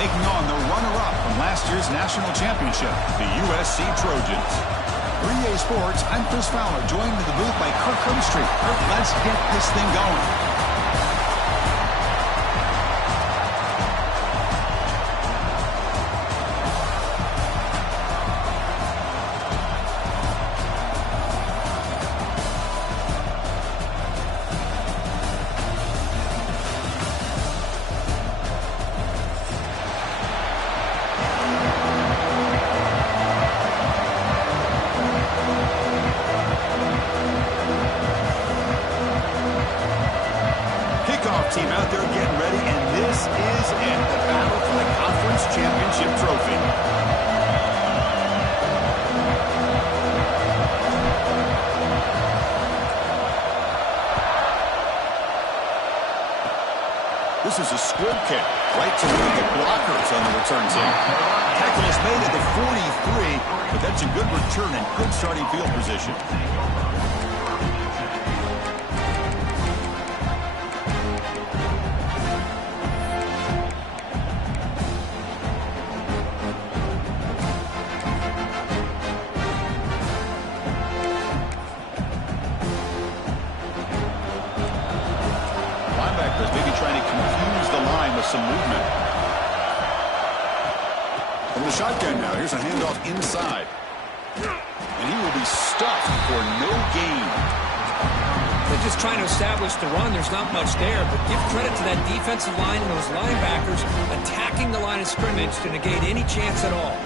taking on the runner-up from last year's national championship, the USC Trojans. 3A Sports, I'm Chris Fowler, joined in the booth by Kirk Herbstreit. Kirk, let's get this thing going. Team out there getting ready, and this is it, the battle for the conference championship trophy. This is a squib kick right to one of the blockers on the return team. Tackle is made at the 43, but that's a good return and good starting field position. Maybe trying to confuse the line with some movement. From the shotgun now, here's a handoff inside. And he will be stuffed for no gain. They're just trying to establish the run. There's not much there, but give credit to that defensive line and those linebackers attacking the line of scrimmage to negate any chance at all.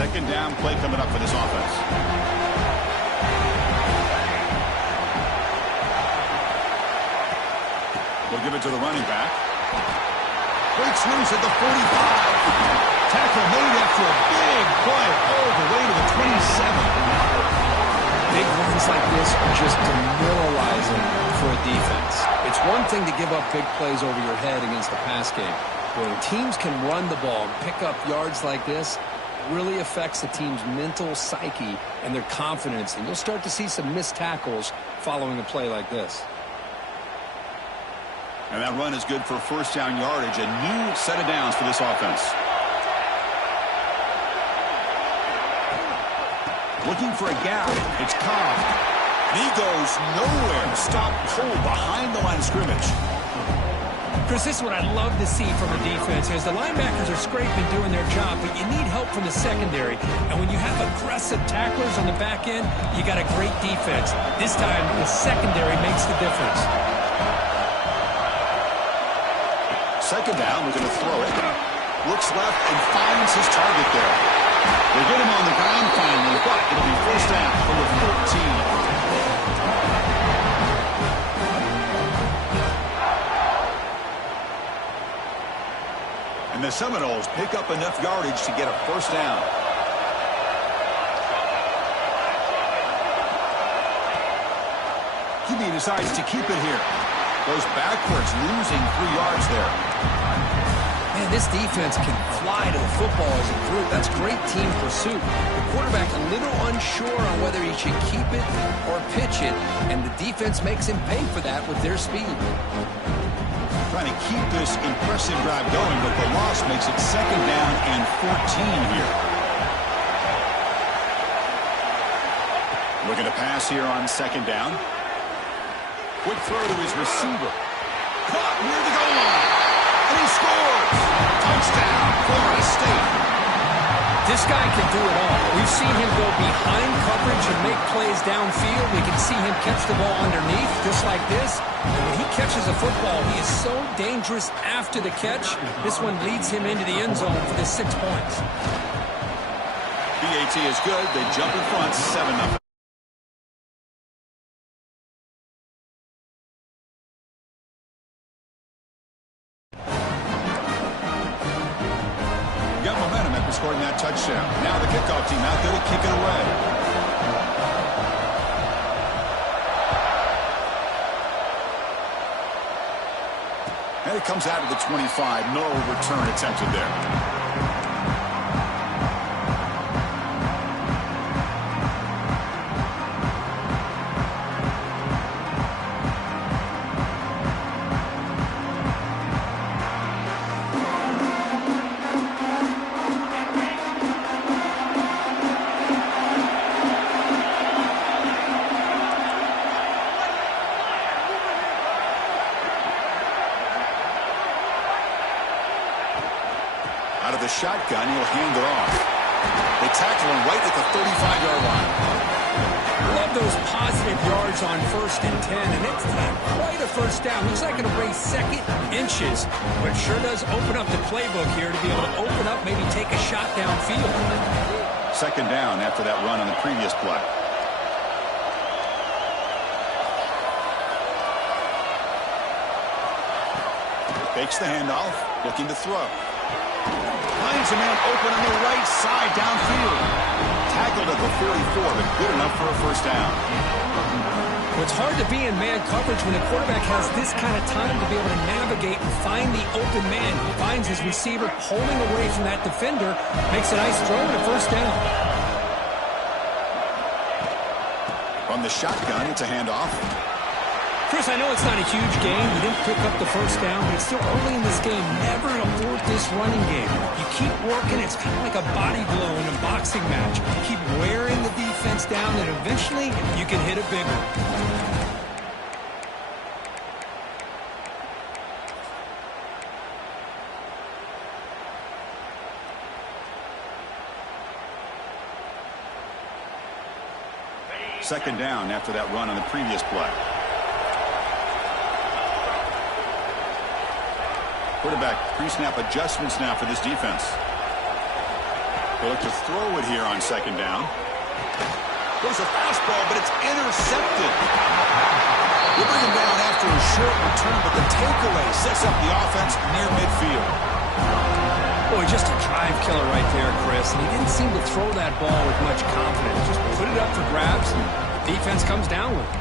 Second down play coming up for this offense. They'll give it to the running back. Breaks loose at the 45. Tackle made after a big play all the way to the 27. Big runs like this are just demoralizing for a defense. It's one thing to give up big plays over your head against the pass game. When teams can run the ball and pick up yards like this, really affects the team's mental psyche and their confidence, and you'll start to see some missed tackles following a play like this. And that run is good for first down yardage, a new set of downs for this offense. Looking for a gap. It's Cobb. He goes nowhere. Stop cold behind the line of scrimmage. Chris, this is what I'd love to see from a defense. As the linebackers are scraping, doing their job, but you need help from the secondary. And when you have aggressive tacklers on the back end, you got a great defense. This time, the secondary makes the difference. Second down, we're going to throw it. Looks left and finds his target there. They get him on the ground finally, but it'll be first down from the 14. And the Seminoles pick up enough yardage to get a first down. QB decides to keep it here. Goes backwards, losing 3 yards there. Man, this defense can fly to the football as a group. That's great team pursuit. The quarterback a little unsure on whether he should keep it or pitch it, and the defense makes him pay for that with their speed. Trying to keep this impressive drive going, but the loss makes it second down and 14 here. Looking to pass here on second down. Quick throw to his receiver. Caught near the goal line. And he scores. Touchdown, Florida State. This guy can do it all. We've seen him go behind coverage and make plays downfield. We can see him catch the ball underneath, just like this. And when he catches a football, he is so dangerous after the catch. This one leads him into the end zone for the 6 points. BAT is good. They jump in front, 7-0. Got momentum after scoring that touchdown. Now the kickoff team out there to kick it away. And it comes out of the 25. No return attempted there. shotgun. He'll hand it off. They tackle him right at the 35-yard line. Love those positive yards on 1st and 10, and it's not quite a first down. Looks like it'll bring second inches, but sure does open up the playbook here to be able to open up, maybe take a shot downfield. 2nd down after that run on the previous play. Fakes the handoff, looking to throw. Finds a man open on the right side downfield. Tackled at the 44, but good enough for a first down. Well, it's hard to be in man coverage when the quarterback has this kind of time to be able to navigate and find the open man. He finds his receiver pulling away from that defender, makes a nice throw and a first down. From the shotgun, it's a handoff. Chris, I know it's not a huge game. You didn't pick up the first down, but it's still early in this game. Never abort this running game. You keep working. It's kind of like a body blow in a boxing match. You keep wearing the defense down, and eventually you can hit a big one. Second down after that run on the previous play. Quarterback pre-snap adjustments now for this defense. They'll look to throw it here on 2nd down. Goes a fastball, but it's intercepted. They bring him down after a short return, but the takeaway sets up the offense near midfield. Boy, just a drive killer right there, Chris. And he didn't seem to throw that ball with much confidence. Just put it up for grabs, and the defense comes down with it.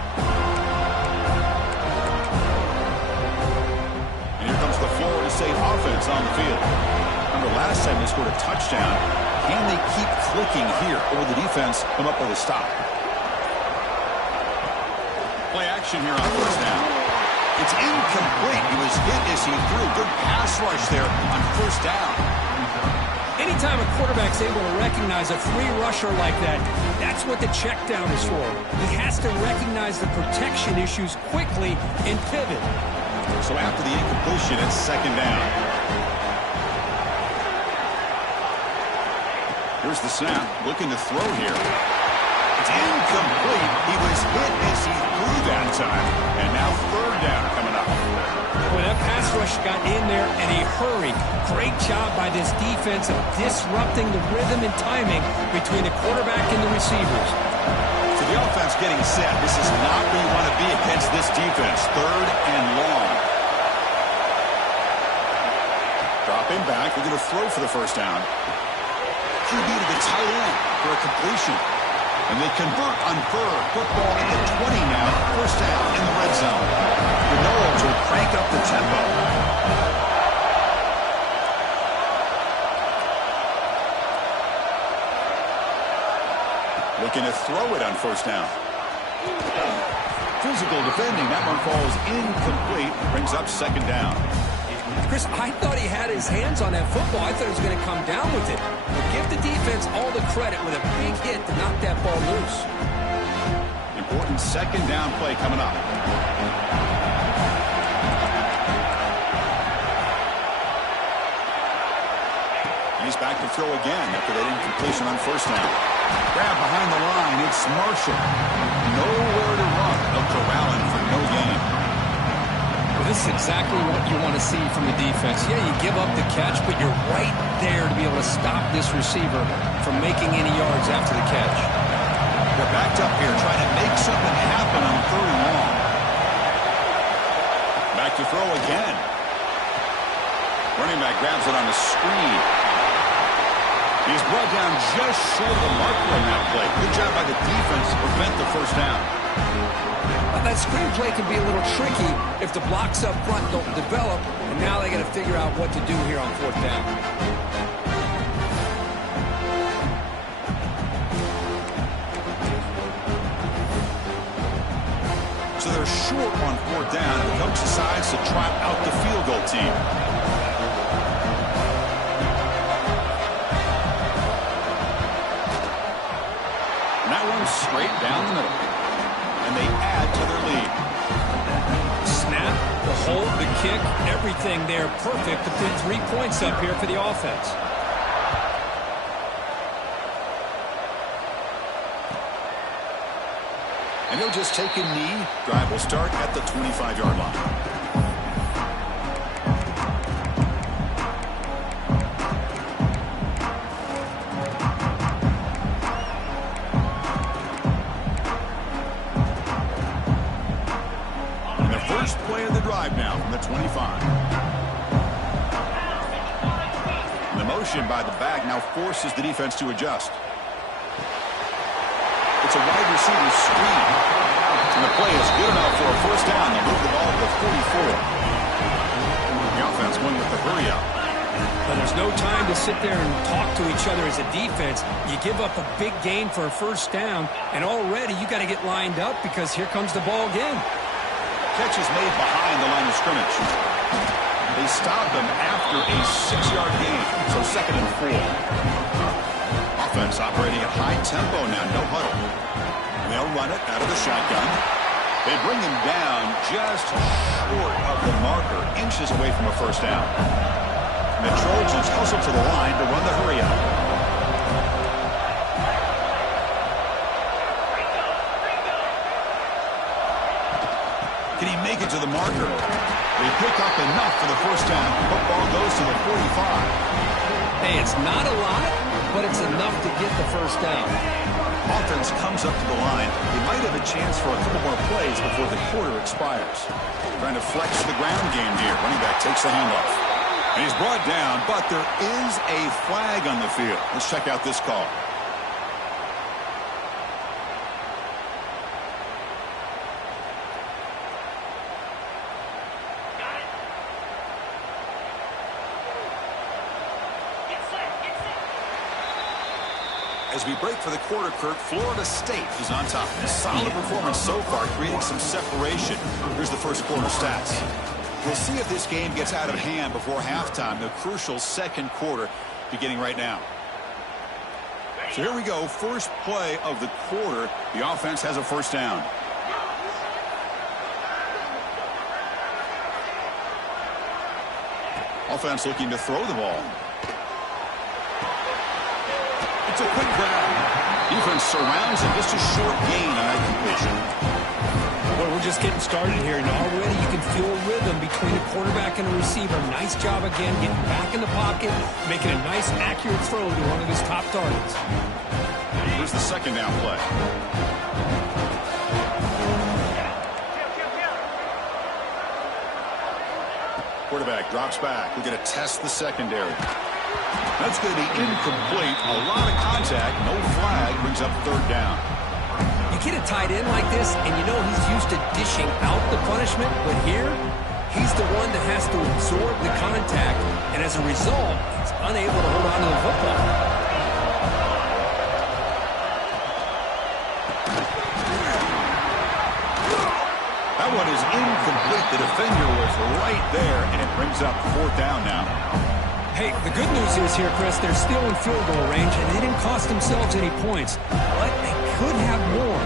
The Florida State offense on the field. Remember, last time they scored a touchdown. Can they keep clicking here, or the defense come up with a stop? Play action here on 1st down. It's incomplete. He was hit as he threw. Good pass rush there on 1st down. Anytime a quarterback's able to recognize a free rusher like that, that's what the check down is for. He has to recognize the protection issues quickly and pivot. So after the incompletion, it's 2nd down. Here's the snap, looking to throw here. It's incomplete. He was hit as he threw that time. And now 3rd down coming up. Well, that pass rush got in there in a hurry. Great job by this defense of disrupting the rhythm and timing between the quarterback and the receivers. So the offense getting set. This is not where you want to be against this defense. 3rd and long. Dropping back. They're going to throw for the first down. QB to the tight end for a completion. And they convert on 3rd. Football at the 20 now. First down in the red zone. The Noles will crank up the tempo. Looking to throw it on 1st down. Physical defending. That one falls incomplete. Brings up 2nd down. Chris, I thought he had his hands on that football. I thought he was going to come down with it. But give the defense all the credit with a big hit to knock that ball loose. Important 2nd down play coming up. He's back to throw again after that incompletion on 1st down. Grab behind the line. It's Marshall. Nowhere to run. They'll corral him for no gain. Well, this is exactly what you want to see from the defense. Yeah, you give up the catch, but you're right there to be able to stop this receiver from making any yards after the catch. They're backed up here trying to make something happen on 3rd and long. Back to throw again. Running back grabs it on the screen. He's brought down just short of the marker on that play. Good job by the defense to prevent the first down. That screen play can be a little tricky if the blocks up front don't develop, and now they got to figure out what to do here on 4th down. So they're short on 4th down, and the coach decides to trot out the field goal team. And that one's straight down the middle. And they add to their lead. Snap, the hold, the kick, everything there perfect to put 3 points up here for the offense. And he'll just take a knee. Drive will start at the 25-yard line. Play of the drive now from the 25. And the motion by the back now forces the defense to adjust. It's a wide receiver screen. And the play is good enough for a first down. They move the ball to the 44. The offense going with the hurry up. But there's no time to sit there and talk to each other as a defense. You give up a big gain for a first down, and already you got to get lined up because here comes the ball again. Catch is made behind the line of scrimmage. They stopped them after a 6-yard gain, so 2nd and 4. Offense operating at high tempo now, no huddle. And they'll run it out of the shotgun. They bring him down just short of the marker, inches away from a first down. And the Trojans hustle to the line to run the hurry up. Can he make it to the marker? They pick up enough for the first down. Football goes to the 45. Hey, it's not a lot, but it's enough to get the first down. Offense comes up to the line. They might have a chance for a couple more plays before the quarter expires. Trying to flex the ground game here. Running back takes the handoff. And he's brought down, but there is a flag on the field. Let's check out this call. As we break for the quarter, Kurt, Florida State is on top. A solid performance so far, creating some separation. Here's the first quarter stats. We'll see if this game gets out of hand before halftime, the crucial second quarter beginning right now. So here we go, first play of the quarter. The offense has a first down. Offense looking to throw the ball. It's a quick grab. Defense surrounds him. Just a short gain on that completion. Well, we're just getting started here, and already you can feel a rhythm between a quarterback and a receiver. Nice job again getting back in the pocket, making a nice, accurate throw to one of his top targets. Here's the second down play. Quarterback drops back. We're going to test the secondary. That's going to be incomplete. A lot of contact. No flag. Brings up third down. You get a tight end like this, and you know he's used to dishing out the punishment. But here, he's the one that has to absorb the contact. And as a result, he's unable to hold on to the football. That one is incomplete. The defender was right there, and it brings up fourth down now. Hey, the good news is here, Chris, they're still in field goal range, and they didn't cost themselves any points. But they could have more.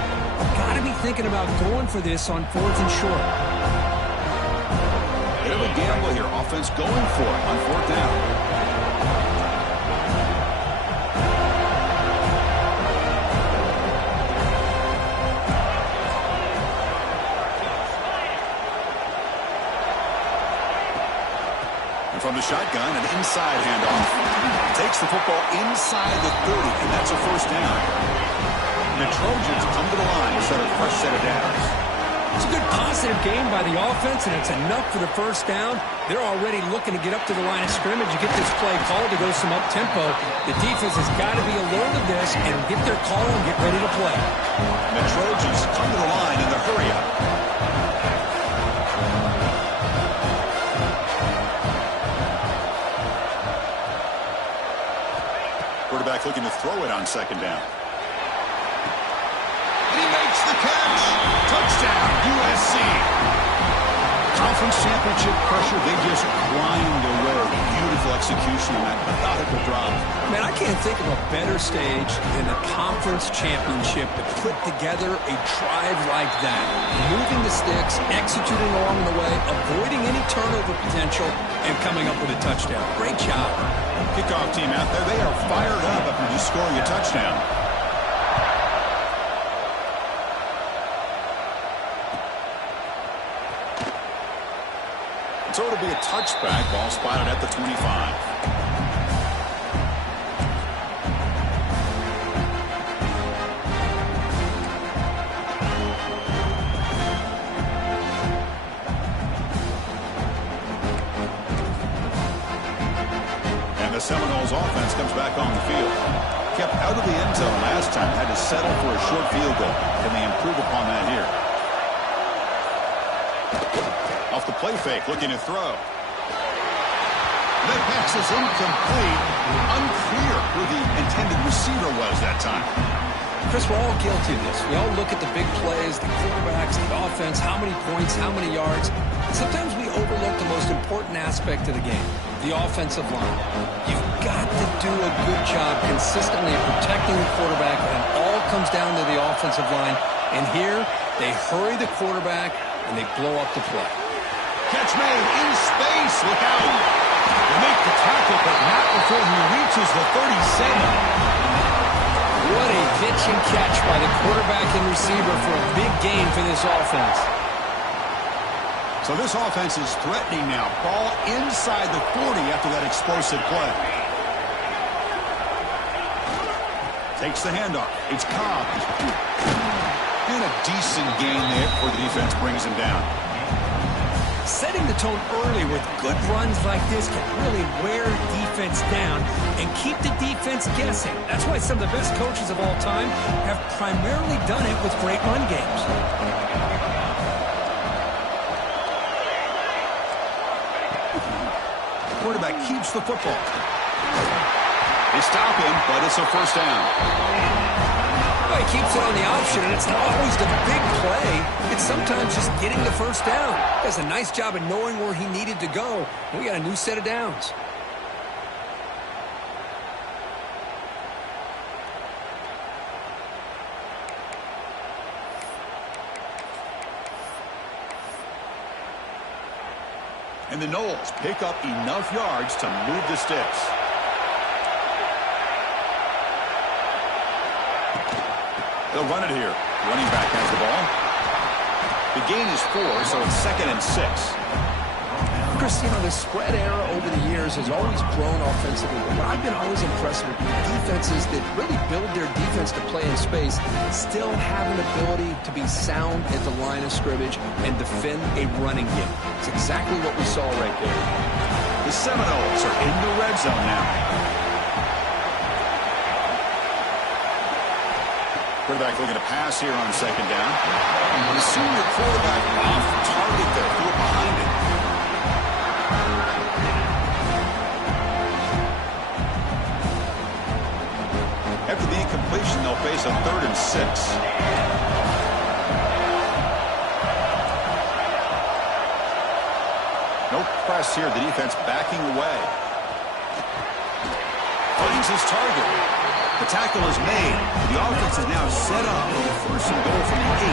Got to be thinking about going for this on fourth and short. Bit of a gamble here. Offense going for it on fourth down. From the shotgun, an inside handoff. Takes the football inside the 30, and that's a first down. The Trojans come to the line to set a fresh set of downs. It's a good positive game by the offense, and it's enough for the first down. They're already looking to get up to the line of scrimmage and get this play called to go some up-tempo. The defense has got to be alert of this and get their call and get ready to play. And the Trojans come to the line in the hurry-up. Quarterback looking to throw it on second down. And he makes the catch. Touchdown, USC. Conference championship pressure, they just grind away. Beautiful execution on that methodical drop. Man, I can't think of a better stage than the conference championship to put together a drive like that. Moving the sticks, executing along the way, avoiding any turnover potential, and coming up with a touchdown. Great job. Kickoff team out there, they are fired up after just scoring a touchdown. So it'll be a touchback. Ball spotted at the 25. And the Seminoles offense comes back on the field. Kept out of the end zone last time. Had to settle for a short field goal. Can they improve upon that here? Off the play fake, looking to throw. That pass is incomplete. Unclear who the intended receiver was that time. Chris, we're all guilty of this. We all look at the big plays, the quarterbacks, the offense, how many points, how many yards. Sometimes we overlook the most important aspect of the game, the offensive line. You've got to do a good job consistently of protecting the quarterback, and it all comes down to the offensive line. And here, they hurry the quarterback, and they blow up the play. Catch made in space. Look out. They make the tackle, but not before he reaches the 37. What a pitch and catch by the quarterback and receiver for a big gain for this offense. So this offense is threatening now. Ball inside the 40 after that explosive play. Takes the handoff. It's Cobb. And a decent gain there before the defense brings him down. Setting the tone early with good runs like this can really wear defense down and keep the defense guessing. That's why some of the best coaches of all time have primarily done it with great run games. The quarterback keeps the football. They stop him, but it's a first down. Well, he keeps it on the option, and it's not always the big play. It's sometimes just getting the first down. He does a nice job of knowing where he needed to go. And we got a new set of downs. And the Noles pick up enough yards to move the sticks. They'll run it here. Running back has the ball. The gain is 4, so it's 2nd and 6. Chris, you know, the spread era over the years has always grown offensively. But what I've been always impressed with defenses that really build their defense to play in space still have an ability to be sound at the line of scrimmage and defend a running game. It's exactly what we saw right there. The Seminoles are in the red zone now. Quarterback looking to pass here on 2nd down. The senior quarterback off target there. Threw it behind it. After the incompletion, they'll face a 3rd and 6. No press here. The defense backing away. Finds his target. The tackle is made. The offense is now set up with a 1st and goal from the 8.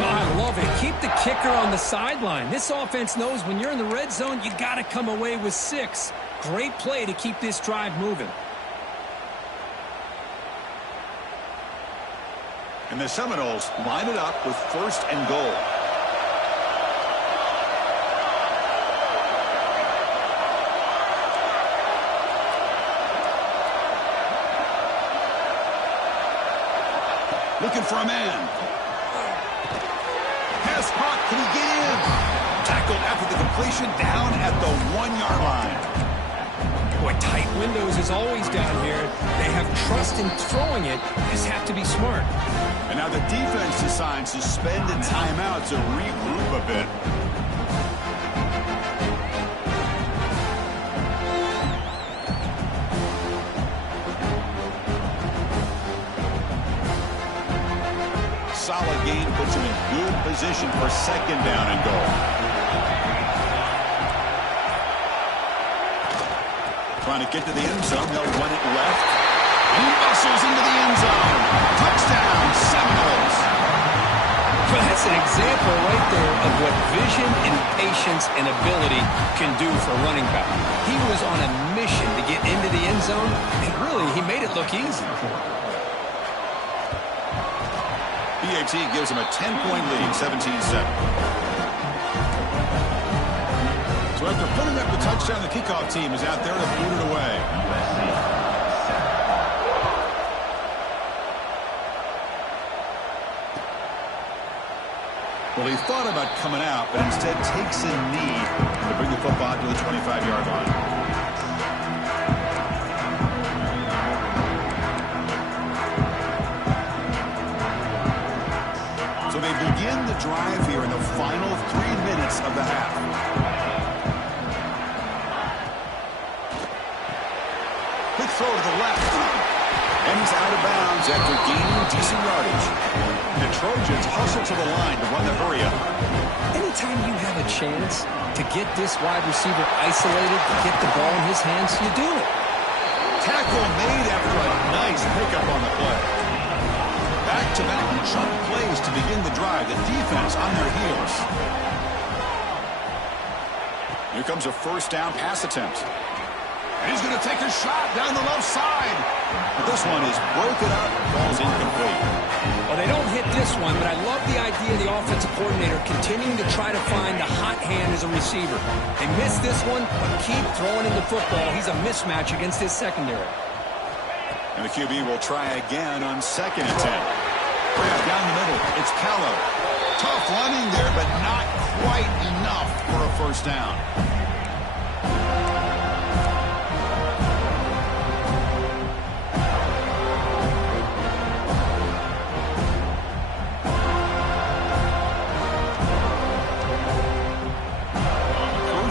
Oh, I love it. Keep the kicker on the sideline. This offense knows when you're in the red zone, you got to come away with 6. Great play to keep this drive moving. And the Seminoles line it up with 1st and goal. Looking for a man. Pass caught. Can he get in? Tackled after the completion down at the 1-yard line. Boy, tight windows is always down here. They have trust in throwing it. You just have to be smart. And now the defense decides to spend a timeout to regroup a bit. Solid gain puts him in good position for 2nd down and goal. Trying to get to the end zone. They'll run it left. And he muscles into the end zone. Touchdown, Seminoles. Well, that's an example right there of what vision and patience and ability can do for a running back. He was on a mission to get into the end zone, and really, he made it look easy. BAT gives him a 10-point lead, 17-7. So after putting up the touchdown, the kickoff team is out there to boot it away. Well, he thought about coming out, but instead takes a knee to bring the football to the 25-yard line. So they begin the drive here in the final 3 minutes of the half. Quick throw to the left. And he's out of bounds after gaining decent yardage. The Trojans hustle to the line to run the hurry up. Anytime you have a chance to get this wide receiver isolated, to get the ball in his hands, you do it. Tackle made after a nice pickup on the play. Back-to-back chunk plays to begin the drive. The defense on their heels. Here comes a first down pass attempt. And he's going to take a shot down the left side. But this one is broken up. Ball's incomplete. Well, they don't hit this one, but I love the idea of the offensive coordinator continuing to try to find the hot hand as a receiver. They missed this one, but keep throwing him the football. He's a mismatch against his secondary. And the QB will try again on second and 10. Grab down the middle. It's Callow. Tough running there, but not quite enough for a first down.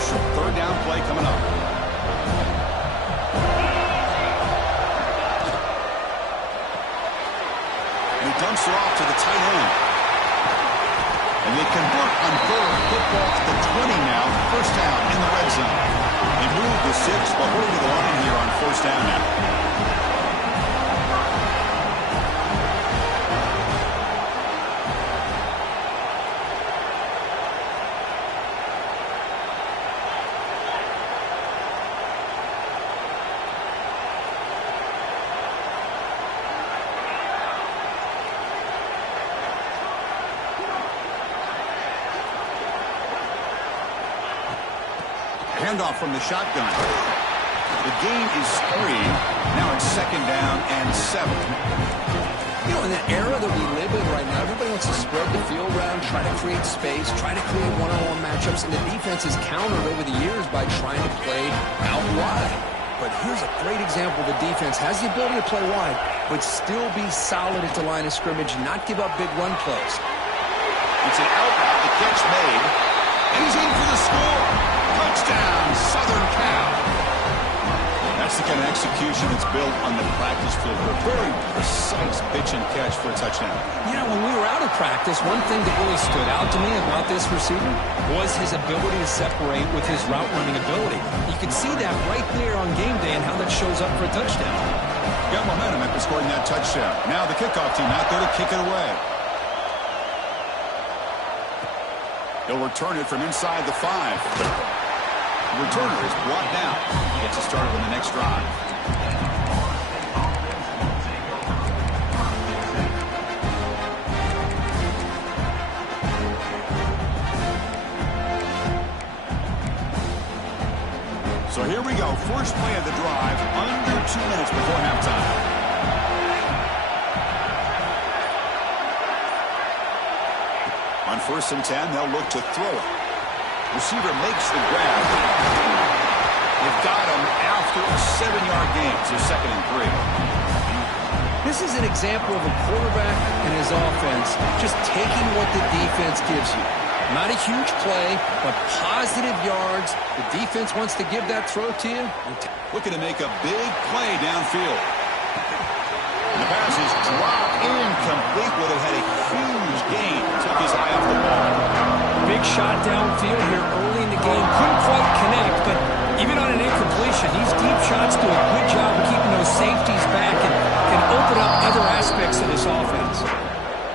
Third down play coming up. And he dumps it off to the tight end. And they convert on third. Football at the 20 now. First down in the red zone. They move the 6, but we're to the line here on first down now. Handoff from the shotgun. The gain is 3. Now it's second down and 7. You know, in the era that we live in right now, everybody wants to spread the field around, try to create space, try to create one-on-one matchups, and the defense has countered over the years by trying to play out wide. But here's a great example. The defense has the ability to play wide, but still be solid at the line of scrimmage, not give up big run plays. It's an out route. The catch made. And he's in for the score. Touchdown, Southern Cal. That's the kind of execution that's built on the practice field. A very precise pitch and catch for a touchdown. You know, when we were out of practice, one thing that really stood out to me about this receiver was his ability to separate with his route running ability. You could see that right there on game day and how that shows up for a touchdown. Got momentum after scoring that touchdown. Now the kickoff team out there to kick it away. He'll return it from inside the 5. The returner is brought down. He gets us started on the next drive. So here we go. First play of the drive, under 2 minutes before halftime. On first and 10, they'll look to throw it. Receiver makes the grab. They've got him after a 7-yard gain. So second and 3. This is an example of a quarterback and his offense just taking what the defense gives you. Not a huge play, but positive yards. The defense wants to give that throw to you. Looking to make a big play downfield. And the pass is dropped incomplete. Would have had a huge gain. Took his eye off the ball. Big shot downfield here early in the game. Couldn't quite connect, but even on an incompletion, these deep shots do a good job of keeping those safeties back and can open up other aspects of this offense.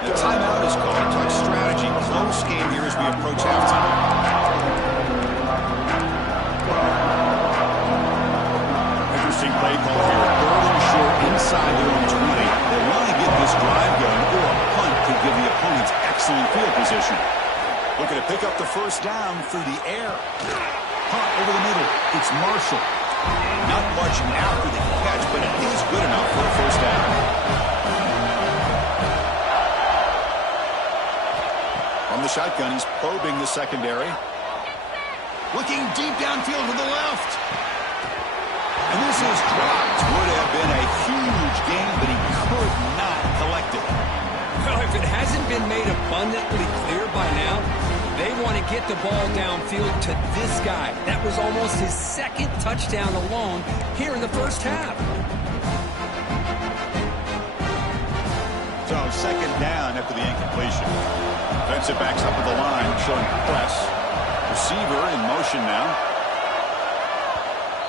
The timeout is called. Talk strategy. Close game here as we approach halftime. Interesting play call here. Third and short inside their own 20. They want to get this drive going, or a punt could give the opponents excellent field position. Looking to pick up the first down through the air. Punt over the middle. It's Marshall. Not much after the catch, but it is good enough for a first down. From the shotgun, he's probing the secondary. Looking deep downfield to the left. And this is dropped. Would have been a huge gain, but he could not collect it. Well, if it hasn't been made abundantly clear by now, they want to get the ball downfield to this guy. That was almost his second touchdown alone here in the first half. So second down after the incompletion. Defensive backs up at the line, showing press. Receiver in motion now.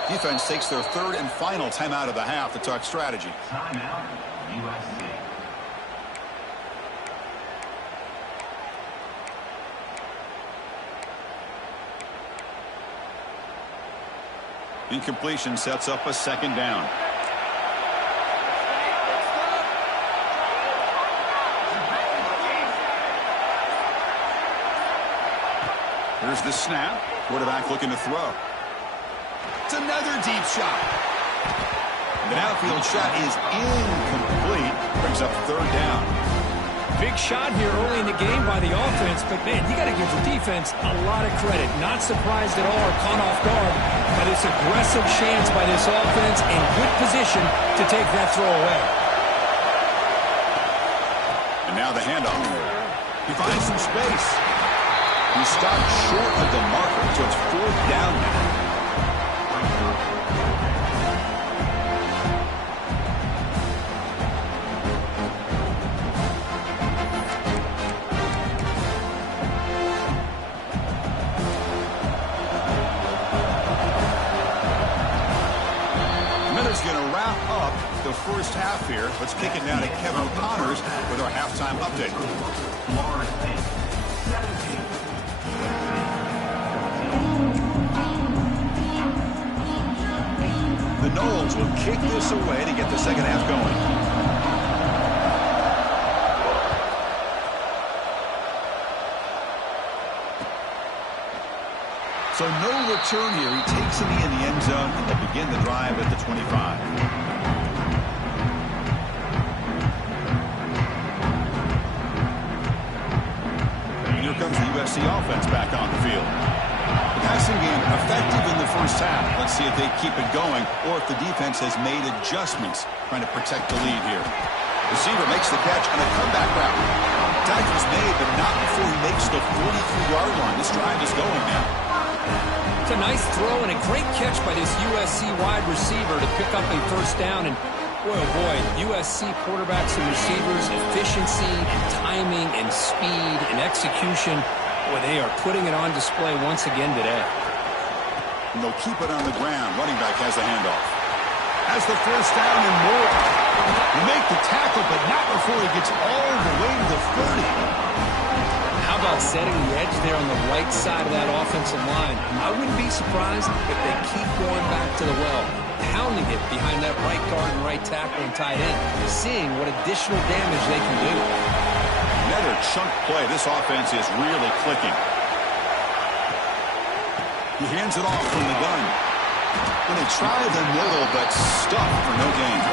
Defense takes their third and final timeout of the half to talk strategy. Timeout, USC. Incompletion sets up a second down. Here's the snap. Quarterback looking to throw. It's another deep shot. The outfield shot is incomplete. Brings up third down. Big shot here early in the game by the offense, but man, you got to give the defense a lot of credit. Not surprised at all or caught off guard by this aggressive chance by this offense in good position to take that throw away. And now the handoff. He finds some space. He stopped short of the marker, so it's fourth down now. Going to wrap up the first half here. Let's kick it down to Kevin Connors with our halftime update. The Noles will kick this away to get the second half going. So no return here. He takes it in the end zone, and they begin the drive at the 25. And here comes the USC offense back on the field. The passing game effective in the first half. Let's see if they keep it going or if the defense has made adjustments trying to protect the lead here. Receiver makes the catch on a comeback route. Tackle's made, but not before he makes the 43-yard line. This drive is going now. It's a nice throw and a great catch by this USC wide receiver to pick up a first down. And boy, oh boy, USC quarterbacks and receivers, efficiency and timing and speed and execution. Boy, they are putting it on display once again today. And they'll keep it on the ground. Running back has the handoff. Has the first down and more. You make the tackle, but not before he gets all the way to the 30. How about setting the edge there on the right side of that offensive line? I wouldn't be surprised if they keep going back to the well, pounding it behind that right guard and right tackle and tight end, seeing what additional damage they can do. Another chunk play. This offense is really clicking. He hands it off from the gun. When they try the middle, but stuffed for no gain.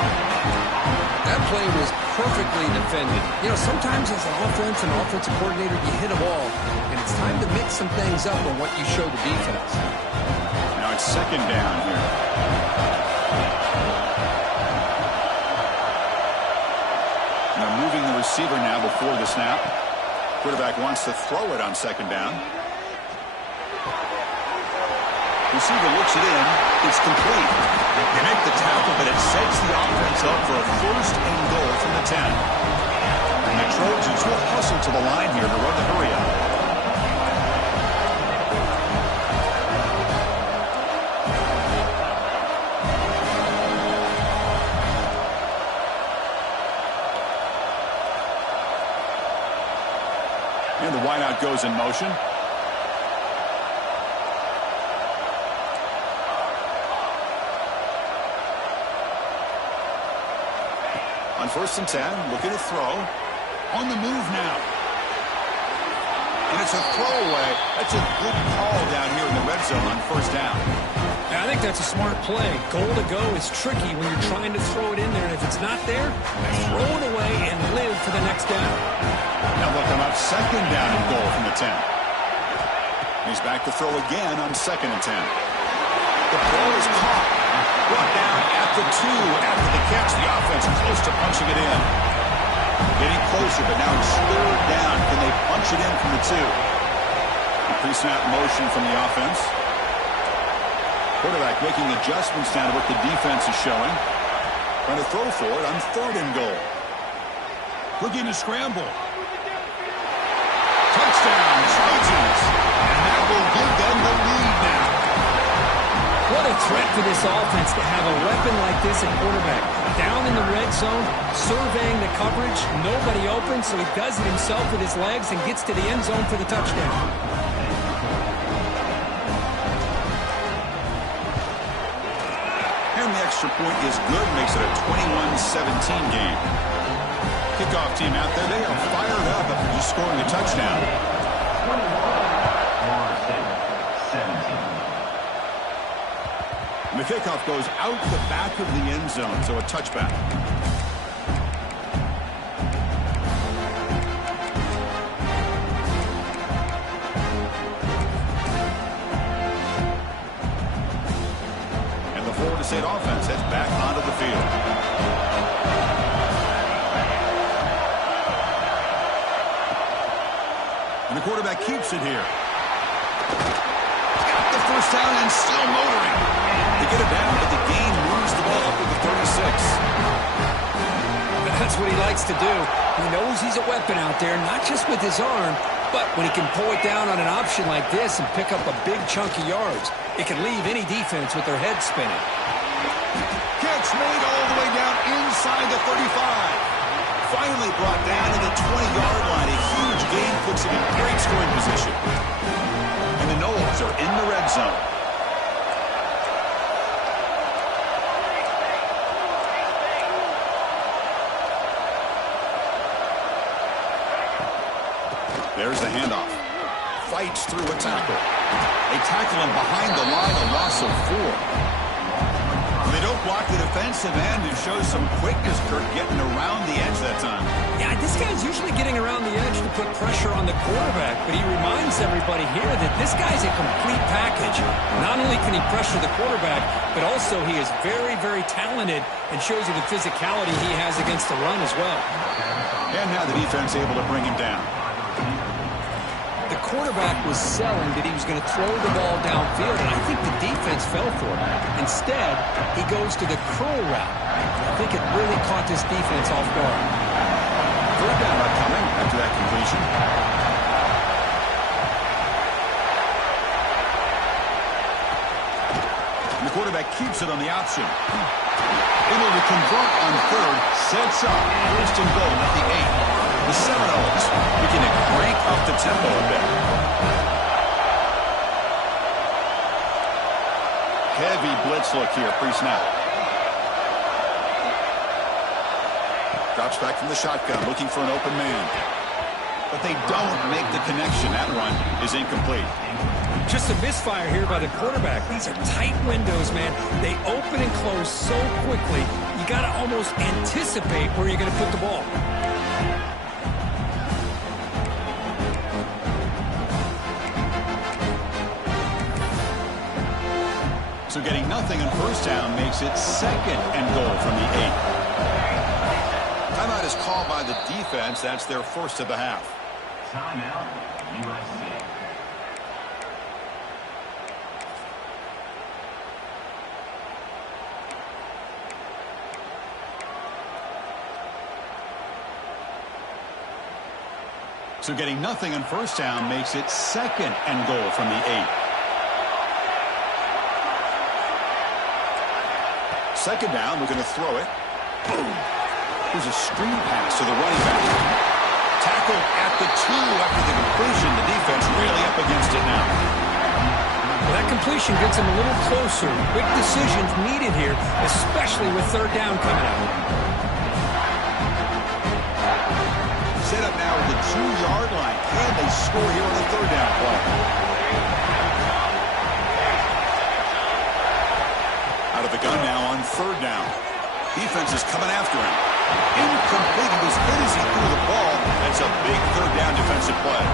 That play was perfectly defended. You know, sometimes as an offensive coordinator, you hit a ball, and it's time to mix some things up on what you show the defense. Now it's second down here. Now moving the receiver now before the snap. Quarterback wants to throw it on second down. Receiver looks it in. It's complete. They make the tackle, but it sets the offense up for a first and goal from the 10. And the Trojans will hustle to the line here to run the hurry up. And the wideout goes in motion. On 1st and 10, looking to throw. On the move now. And it's a throwaway. That's a good call down here in the red zone on first down. I think that's a smart play. Goal to go is tricky when you're trying to throw it in there, and if it's not there, throw it away and live for the next down. Now look, I'm up second down and goal from the 10. He's back to throw again on 2nd and 10. The ball is caught. Brought down at the 2 after the catch. The offense close to punching it in. Getting closer, but now it's 3rd down. Can they punch it in from the 2? Pre-snap motion from the offense. Quarterback making adjustments down to what the defense is showing. Trying to throw for it on 3rd and goal. Looking to scramble. Touchdown, Trojans. And that will give them the lead now. What a threat for this offense to have a weapon like this at quarterback. Down in the red zone, surveying the coverage, nobody open, so he does it himself with his legs and gets to the end zone for the touchdown. And the extra point is good, makes it a 21-17 game. Kickoff team out there, they are fired up after just scoring a touchdown. And the kickoff goes out the back of the end zone, so a touchback. And the Florida State offense heads back onto the field. And the quarterback keeps it here. Got the first down and still motoring. They get it down, but the game moves the ball up to the 36. That's what he likes to do. He knows he's a weapon out there, not just with his arm, but when he can pull it down on an option like this and pick up a big chunk of yards, it can leave any defense with their head spinning. Catch made all the way down inside the 35. Finally brought down to the 20-yard line. A huge gain puts him in great scoring position. And the Noles are in the red zone. There's the handoff. Fights through a tackle. They tackle him behind the line, a loss of 4. They don't block the defensive end and show some quickness, Kirk, getting around the edge that time. Yeah, this guy's usually getting around the edge to put pressure on the quarterback, but he reminds everybody here that this guy's a complete package. Not only can he pressure the quarterback, but also he is very, very talented and shows you the physicality he has against the run as well. And now the defense able to bring him down. The quarterback was selling that he was going to throw the ball downfield, and I think the defense fell for it. Instead, he goes to the curl route. I think it really caught this defense off guard. 3rd down upcoming after that completion. And the quarterback keeps it on the option. Able to convert on 3rd, sets up 1st and goal at the 8. The Seminoles beginning to crank up the tempo a bit. Heavy blitz look here, pre-snap. Drops back from the shotgun, looking for an open man. But they don't make the connection. That one is incomplete. Just a misfire here by the quarterback. These are tight windows, man. They open and close so quickly, you got to almost anticipate where you're going to put the ball. So getting nothing on first down makes it 2nd and goal from the 8. Timeout is called by the defense. That's their first of the half. Timeout, USC. So getting nothing on first down makes it 2nd and goal from the 8. 2nd down, we're going to throw it. Boom. Here's a screen pass to the running back. Tackled at the 2 after the completion. The defense really up against it now. Well, that completion gets him a little closer. Quick decisions needed here, especially with 3rd down coming up. Set up now with a 2-yard line. Can they score here on the third down play? Out of the gun now on third down. Defense is coming after him. Incomplete. He was hit as he threw the ball. That's a big third down defensive play.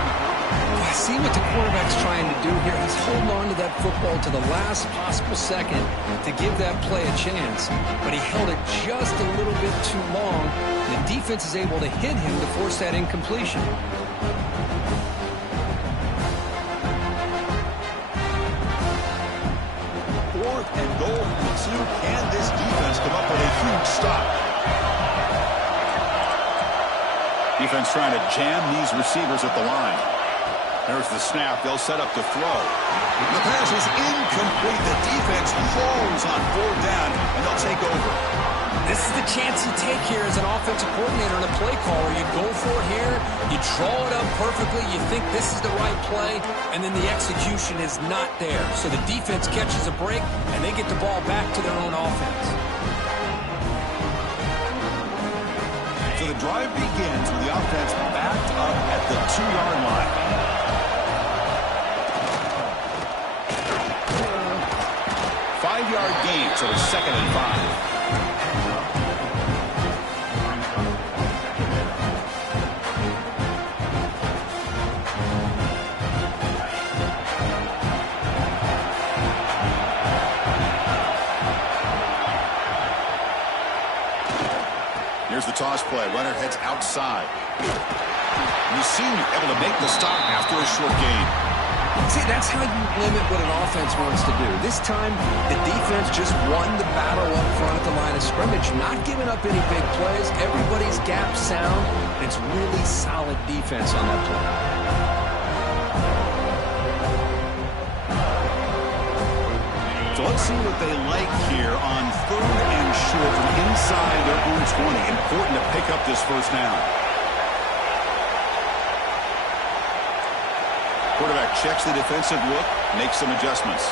I see what the quarterback's trying to do here. He's holding on to that football to the last possible second to give that play a chance. But he held it just a little bit too long. The defense is able to hit him to force that incompletion. Fourth and goal from the 2. Can this defense come up with a huge stop? Defense trying to jam these receivers at the line. There's the snap. They'll set up to throw. The pass is incomplete. The defense holds on fourth down, and they'll take over. This is the chance you take here as an offensive coordinator and a play caller. You go for it here, you draw it up perfectly, you think this is the right play, and then the execution is not there. So the defense catches a break, and they get the ball back to their own offense. So the drive begins with the offense backed up at the 2-yard line. Five-yard gain, so it's 2nd and 5. Here's the toss play. Runner heads outside. You see him able to make the stop after a short gain. See, that's how you limit what an offense wants to do. This time, the defense just won the battle up front at the line of scrimmage, not giving up any big plays. Everybody's gap sound, and it's really solid defense on that play. So let's see what they like here on 3rd and short from inside their own 20. Important to pick up this first down. Quarterback checks the defensive look, makes some adjustments.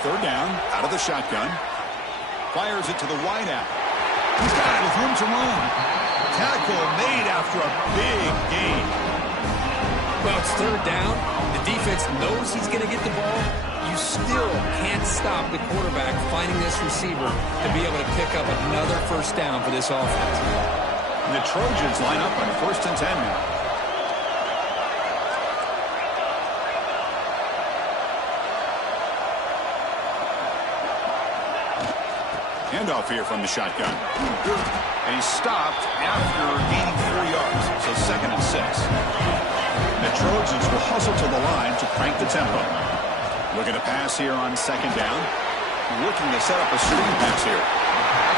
Third down, out of the shotgun. Fires it to the wideout. He's got it with room to run. Tackle made after a big gain. Well, it's third down. The defense knows he's going to get the ball. You still can't stop the quarterback finding this receiver to be able to pick up another first down for this offense. And the Trojans line up on 1st and 10 now. Handoff here from the shotgun. And he's stopped after gaining 4 yards. So 2nd and 6. The Trojans will hustle to the line to crank the tempo. Looking to pass here on 2nd down. Looking to set up a screen pass here.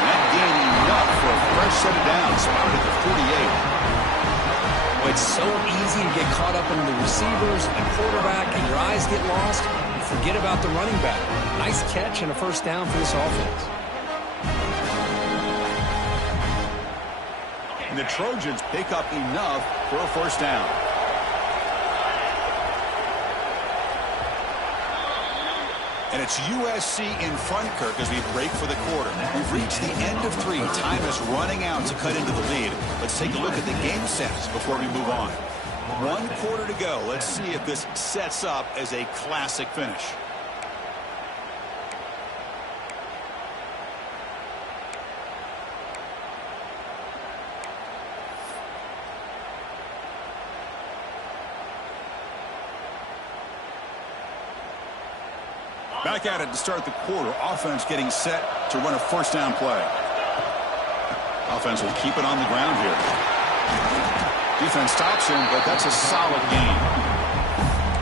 That gain enough for a fresh set of downs. Spotted at the 48. Well, it's so easy to get caught up in the receivers and the quarterback, and your eyes get lost. You forget about the running back. Nice catch and a first down for this offense. And the Trojans pick up enough for a first down. And it's USC in front, Kirk, as we break for the quarter. We've reached the end of 3. Time is running out to cut into the lead. Let's take a look at the game stats before we move on. 1 quarter to go. Let's see if this sets up as a classic finish. Back at it to start the quarter. Offense getting set to run a first down play. Offense will keep it on the ground here. Defense stops him, but that's a solid gain.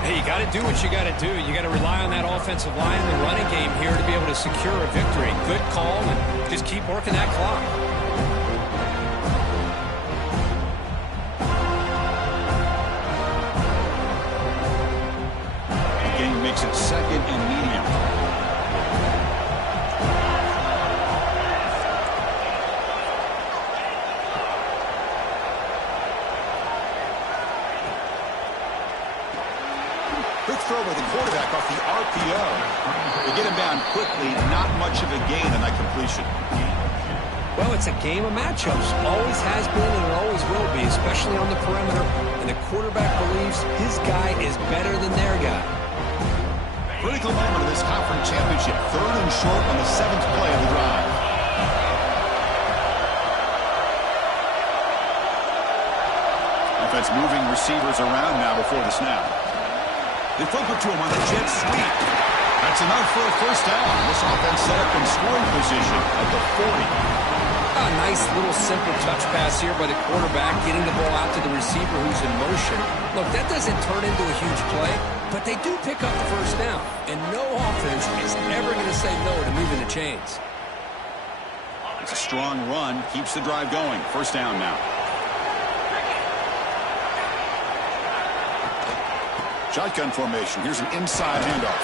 Hey, you got to do what you got to do. You got to rely on that offensive line and the running game here to be able to secure a victory. Good call, and just keep working that clock. Game makes it 2nd and medium. Quick throw by the quarterback off the RPO. They get him down quickly. Not much of a gain on that completion. Well, it's a game of matchups. Always has been and it always will be, especially on the perimeter. And the quarterback believes his guy is better than their guy. Critical moment of this conference championship. 3rd and short on the 7th play of the drive. Offense moving receivers around now before the snap. They flip it to him on the jet sweep. That's enough for a first down. This offense set up in scoring position at the 40. A nice little simple touch pass here by the quarterback, getting the ball out to the receiver who's in motion. Look, that doesn't turn into a huge play, but they do pick up the first down. And no offense is ever going to say no to moving the chains. It's a strong run, keeps the drive going. First down now. Shotgun formation. Here's an inside handoff.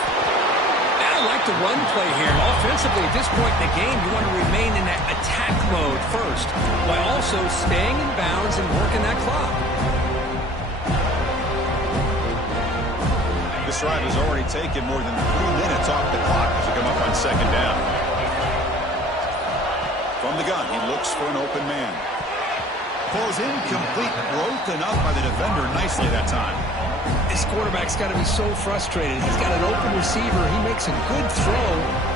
I like the run play here. Offensively, at this point in the game, you want to remain in that attack mode first, while also staying in bounds and working that clock. This drive has already taken more than 3 minutes off the clock as they come up on second down. From the gun, he looks for an open man. Pulls incomplete, broken up by the defender nicely that time. This quarterback's got to be so frustrated. He's got an open receiver. He makes a good throw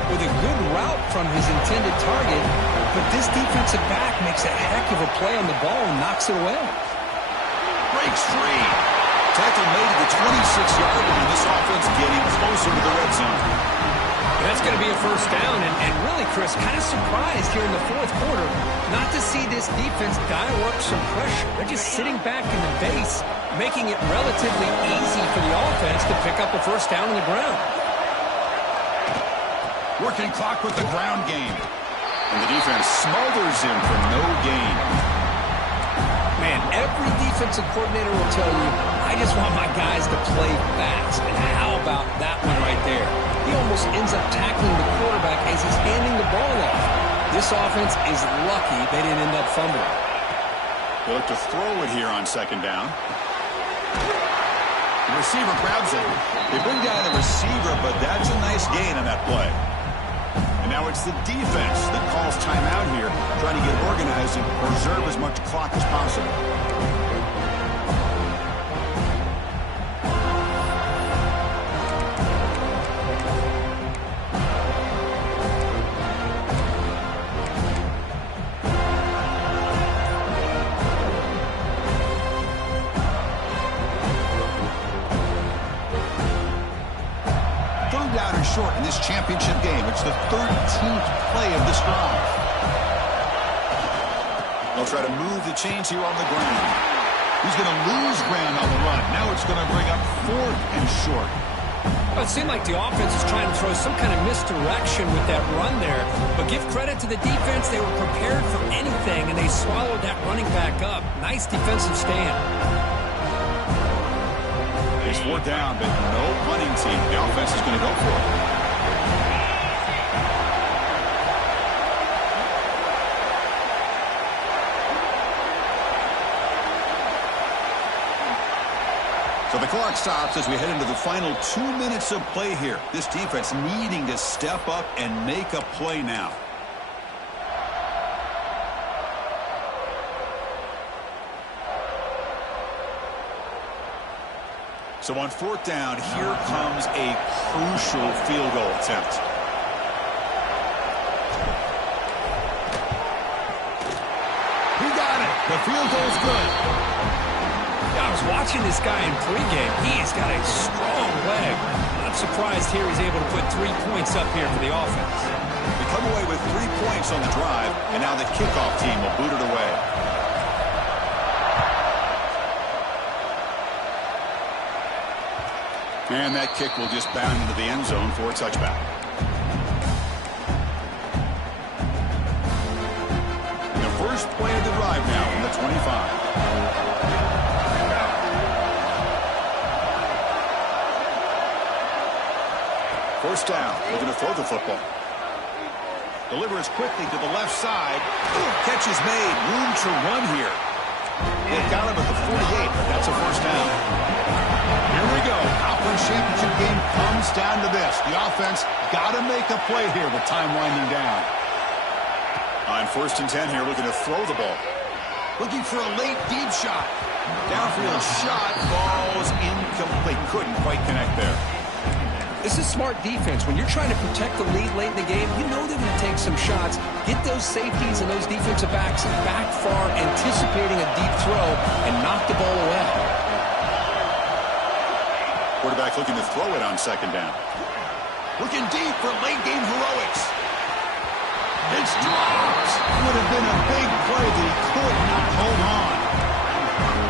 with a good route from his intended target, but this defensive back makes a heck of a play on the ball and knocks it away. Breaks free. Tackle made at the 26-yard line. This offense getting closer to the red zone. That's going to be a first down, and really, Chris, kind of surprised here in the 4th quarter not to see this defense dial up some pressure. They're just sitting back in the base, making it relatively easy for the offense to pick up a first down on the ground. Working clock with the ground game. And the defense smothers him for no gain. Man, every defensive coordinator will tell you, I just want my guys to play fast. And how about that one right there? He almost ends up tackling the quarterback as he's handing the ball off. This offense is lucky they didn't end up fumbling. They look to throw it here on second down. The receiver grabs it. They bring down the receiver, but that's a nice gain on that play. And now it's the defense that calls timeout here, trying to get organized and preserve as much clock as possible. Short in this championship game. It's the 13th play of this drive. They'll try to move the chains here on the ground. He's going to lose ground on the run. Now it's going to bring up 4th and short. Well, it seemed like the offense was trying to throw some kind of misdirection with that run there. But give credit to the defense. They were prepared for anything, and they swallowed that running back up. Nice defensive stand. It's 4th down, but no punting team. The offense is going to go for it. So the clock stops as we head into the final 2 minutes of play here. This defense needing to step up and make a play now. So on 4th down, here comes a crucial field goal attempt. He got it. The field goal's good. I was watching this guy in pregame. He's got a strong leg. I'm surprised here he's able to put 3 points up here for the offense. They come away with 3 points on the drive, and now the kickoff team will boot it away. And that kick will just bound into the end zone for a touchback. And the first play of the drive now from the 25. First down, looking to throw the football. Delivers quickly to the left side. Catch is made. Room to run here. They've got him at the 48, but that's a first down. Here we go. Conference championship game comes down to this. The offense got to make a play here with time winding down. On 1st and 10 here, looking to throw the ball. Looking for a late deep shot. Downfield shot falls incomplete. Couldn't quite connect there. This is smart defense. When you're trying to protect the lead late in the game, you know they're going to take some shots. Get those safeties and those defensive backs back far, anticipating a deep throw, and knock the ball away. Quarterback looking to throw it on 2nd down. Looking deep for late game heroics. It's dropped. Would have been a big play that he could not hold on.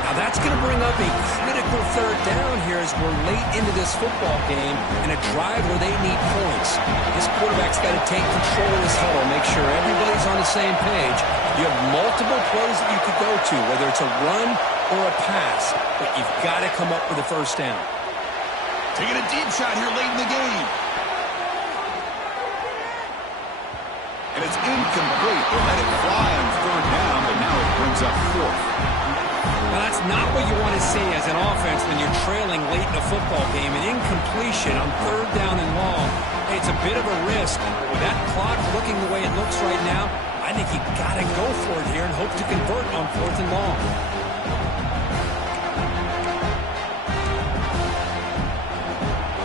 Now that's going to bring up a critical 3rd down here as we're late into this football game and a drive where they need points. This quarterback's got to take control of this huddle, make sure everybody's on the same page. You have multiple plays that you could go to, whether it's a run or a pass, but you've got to come up with a 1st down. Taking a deep shot here late in the game. And it's incomplete. They let it fly on 3rd down, but now it brings up 4th. Now, that's not what you want to see as an offense when you're trailing late in a football game. An incompletion on 3rd down and long. Hey, it's a bit of a risk. With that clock looking the way it looks right now, I think you got to go for it here and hope to convert on 4th and long.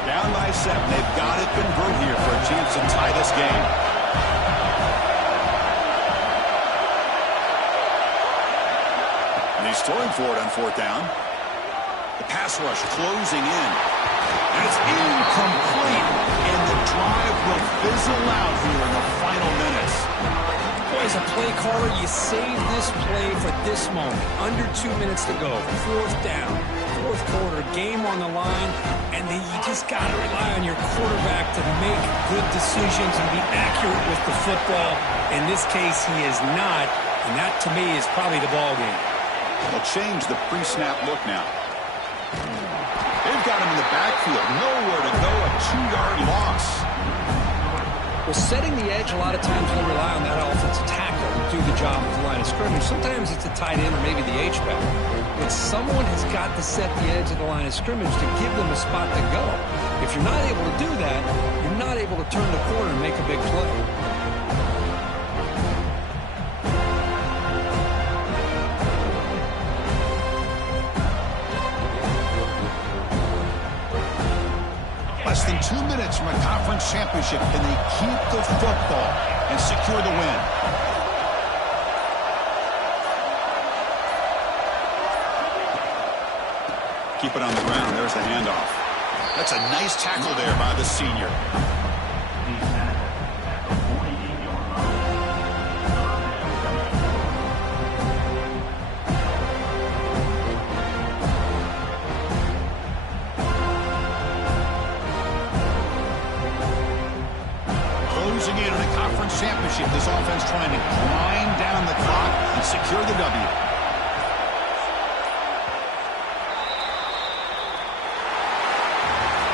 Down by 7. They've got to convert here for a chance to tie this game. And he's throwing for it on 4th down. The pass rush closing in. And it's incomplete. And the drive will fizzle out here in the final minutes. Boy, as a play caller, you save this play for this moment. Under 2 minutes to go. 4th down. 4th quarter, game on the line, and then you just got to rely on your quarterback to make good decisions and be accurate with the football. In this case, he is not, and that to me is probably the ball game. They'll change the pre-snap look now. They've got him in the backfield, nowhere to go, a 2-yard loss. Well, setting the edge, a lot of times they'll rely on that offensive tackle to do the job at the line of scrimmage. Sometimes it's a tight end or maybe the H-back. But someone has got to set the edge of the line of scrimmage to give them a spot to go. If you're not able to do that, you're not able to turn the corner and make a big play. Less than 2 minutes from a conference championship. Can they keep the football and secure the win? Keep it on the ground. There's the handoff. That's a nice tackle there by the senior. Closing in on a conference championship, this offense trying to grind down the clock and secure the W.